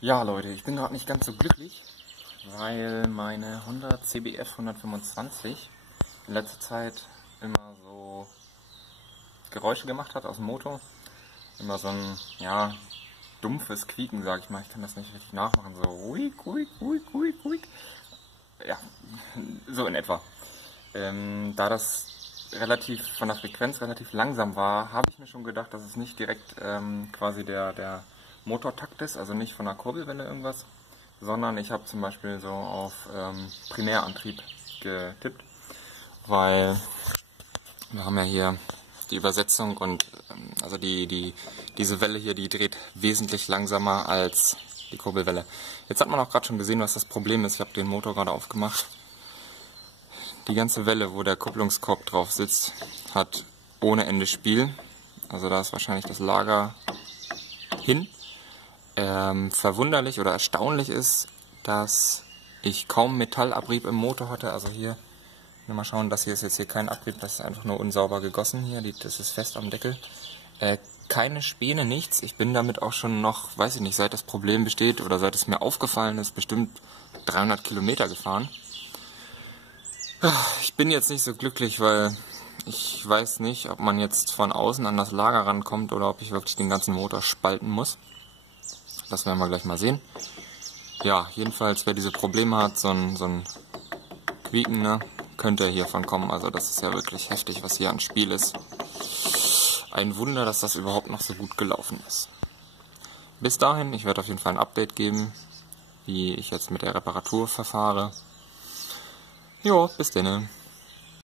Ja Leute, ich bin gerade nicht ganz so glücklich, weil meine Honda CBF 125 in letzter Zeit immer so Geräusche gemacht hat aus dem Motor. Immer so ein, ja, dumpfes Quieken, sag ich mal. Ich kann das nicht richtig nachmachen. So ruhig, ruhig, ruhig, ruhig, ruhig. Ja, so in etwa. Da das relativ von der Frequenz relativ langsam war, habe ich mir schon gedacht, dass es nicht direkt quasi der Motortakt ist, also nicht von der Kurbelwelle irgendwas, sondern ich habe zum Beispiel so auf Primärantrieb getippt, weil wir haben ja hier die Übersetzung und also diese Welle hier, die dreht wesentlich langsamer als die Kurbelwelle. Jetzt hat man auch gerade schon gesehen, was das Problem ist. Ich habe den Motor gerade aufgemacht. Die ganze Welle, wo der Kupplungskorb drauf sitzt, hat ohne Ende Spiel. Also da ist wahrscheinlich das Lager hin. Verwunderlich oder erstaunlich ist, dass ich kaum Metallabrieb im Motor hatte. Also hier, mal schauen, das hier ist jetzt hier kein Abrieb, das ist einfach nur unsauber gegossen hier. Das ist fest am Deckel. Keine Späne, nichts. Ich bin damit auch schon noch, weiß ich nicht, seit das Problem besteht oder seit es mir aufgefallen ist, bestimmt 300 Kilometer gefahren. Ich bin jetzt nicht so glücklich, weil ich weiß nicht, ob man jetzt von außen an das Lager rankommt oder ob ich wirklich den ganzen Motor spalten muss. Das werden wir gleich mal sehen. Ja, jedenfalls, wer diese Probleme hat, so ein Quieken, ne, könnte hiervon kommen. Also das ist ja wirklich heftig, was hier an Spiel ist. Ein Wunder, dass das überhaupt noch so gut gelaufen ist. Bis dahin, ich werde auf jeden Fall ein Update geben, wie ich jetzt mit der Reparatur verfahre. Jo, bis dann.